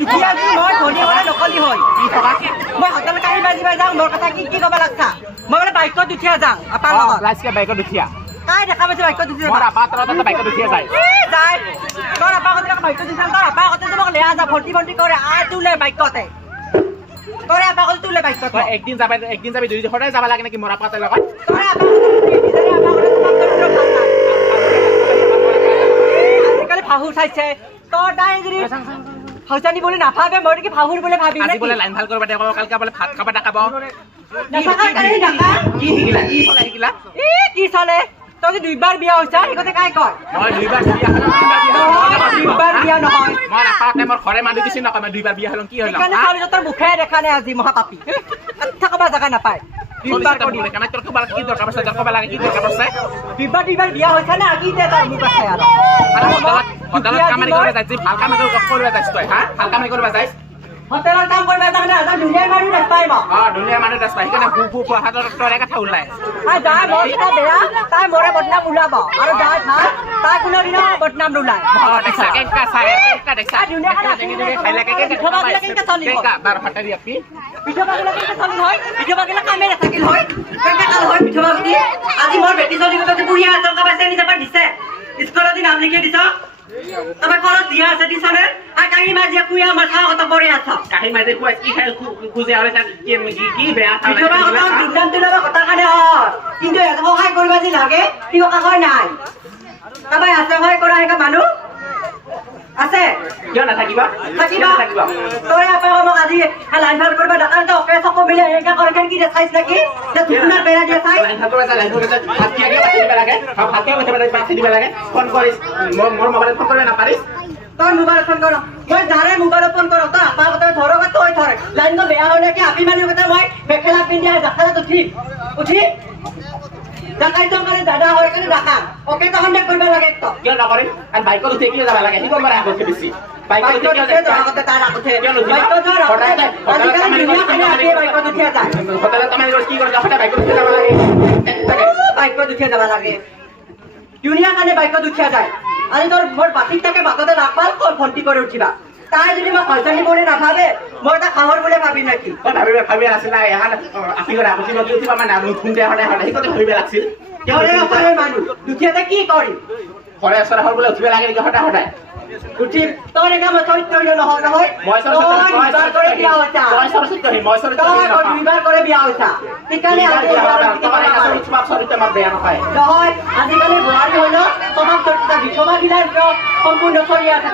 দুখীয়া আজি মই ধনী হ'লে নকলি হয় কি থকা মই হোটেল কাহি বাজিবা যাওঁ মোৰ কথা কি ক'ব লাগছা মই বোলে বাইকত দুখীয়া যাওঁ আপাৰ লগত লাইছকে বাইকত দুখীয়া কাই দেখা পাইছে বাইকত দুখীয়া মোৰ আপা তলত বাইকত দুখীয়া যায় যায় তোৰ আপা কথা বাইকত দুখীয়া তোৰ আপা কথা মোক লেয়া যা ভৰ্তি ভৰ্তি কৰে আয় তোলে বাইকতে তোৰ আপা কথা তোলে বাইকত একদিন যাবি দুই সদায় যাব লাগে নেকি মোৰ আপা লগত তোৰ আপা আজিকালি ভাহুৰ চাইছে তোৰ তাই যদি হৌচানি বুলি নাভাবে মই কি ভাহুৰ বুলি ভাবি আজি বোলে লাইন ভাল কৰিব দেখাব কালকে বোলে ভাত খাব দেখাব কি শিকিলা কি চলে তই দুইবাৰ বিয়া হৈছা এইকতে কাই কয় মই দুইবাৰ বিয়া নহয় মই নাপাওঁতে মোৰ ঘৰে মানুহ দিছিল নকয় মই দুইবাৰ বিয়া হ'লো কি হ'ল সেইকাৰণে ছোৱালী তোৰ মুখে দেখা নাই আজি মহাপাপী কথা ক'ব জাগা নাপায় দুইবাৰ বিয়া হৈছে না কি তাৰ মুখ আছে হোটেলৰ কাম কৰিব যাওঁ না দুনিয়াৰ মানুহ নাপায় দুনিয়াৰ মানুহ পাই সেইকাৰণে কথা ওলাই যাই মোৰ কিটা বেয়া তাই মোৰে বদনাম ওলাব আৰু যাই ভাল তাই কোনো দিনৰ বদনাম নোলায় আজি মোৰ বেটি চলি বুঢ়ী আচংকা পাইছে নিজে দিছে স্কুলত নাম লিখি দিছ তবে ঘৰত দিয়া আছে দিছনে কাহি মাজিয়া কুইয়া মাথা কত পৰি আছ কাহি মাজিয়া কুইয়া কি খাই খুজে আৰু কি বেয়া কথা কাৰণে কিন্তু সহায় কৰিব যি লাগে কি সহায় নাই তাৰপৰা আছে সহায় কৰা সেই মানুহ আছে কিয় নাথাকিবা থাকিবা তই আপা মোক আজি লাইন ভাল কৰিব দোকান তো অকে চকো মিলে এনেকা কৰে কি দেখাইছ নেকি যে দুকুনাৰ বেৰা দিয়া চাই লাইন ভাল কৰিব ভাত কি আগে পাতিব লাগে ভাত কি পাতি দিব লাগে ফোন কৰিছ মোৰ মোবাইলত ফোন কৰিব নাপাৰিছ তই মোবাইল ফোন কৰ মই যাৰে মোবাইল ফোন কৰ তই আপা কথা ধৰ তই ধৰে লাইন বেয়া হ'লে কি আপি মানুহ কথা মই মেখেলা পিন্ধি দেখাত উঠি ডাকাইতো কাৰণে দাদা হয় কাৰণে ডাকা অকে তখন কৰিব লাগে তো কিয় নকৰিম আৰু বাইকত উঠি কিয় যাব লাগে কি কৰিব লাগে বেছি বাইকত উঠি কিয় যায় আগতে তাৰ আগতে বাইকত ধৰ আজিকালি দুনিয়া খালি আপি বাইকত উঠি যায় হোটেলত আমাৰ কি কৰে সদায় বাইকত উঠি যাব লাগে বাইকত উঠি যাব লাগে দুনিয়া কাৰণে বাইকত উঠি যায় আজি তোৰ মোৰ বাতিত থাকে বাটতে নাপাল কল ভৰ্তি কৰি উঠিবা তাই যদি মই খৰচানি বুলি নাভাবে মই এটা খাহৰ বুলি ভাবি নেকি ভাবি আছিল আপি কৰে আপি নদী উঠিবা মানে নুঠোঁতে সদায় সেইকতে ভাবিব লাগিছিল মানুহ দুখীয়াতে কি কৰিম ঘৰে ওচৰে বোলে উঠিব লাগে নেকি সদায় সদায় উঠিম তই এনেকা মই চৰিত্ৰ নহয় নহয় দুইবাৰ কৰে বিয়া হৈছা সেইকাৰণে নহয় আজিকালি বোৱাৰী হলেও তোমাক চৰিত্ৰ বিধৱা গিলাৰ সম্পূৰ্ণ চলি আছে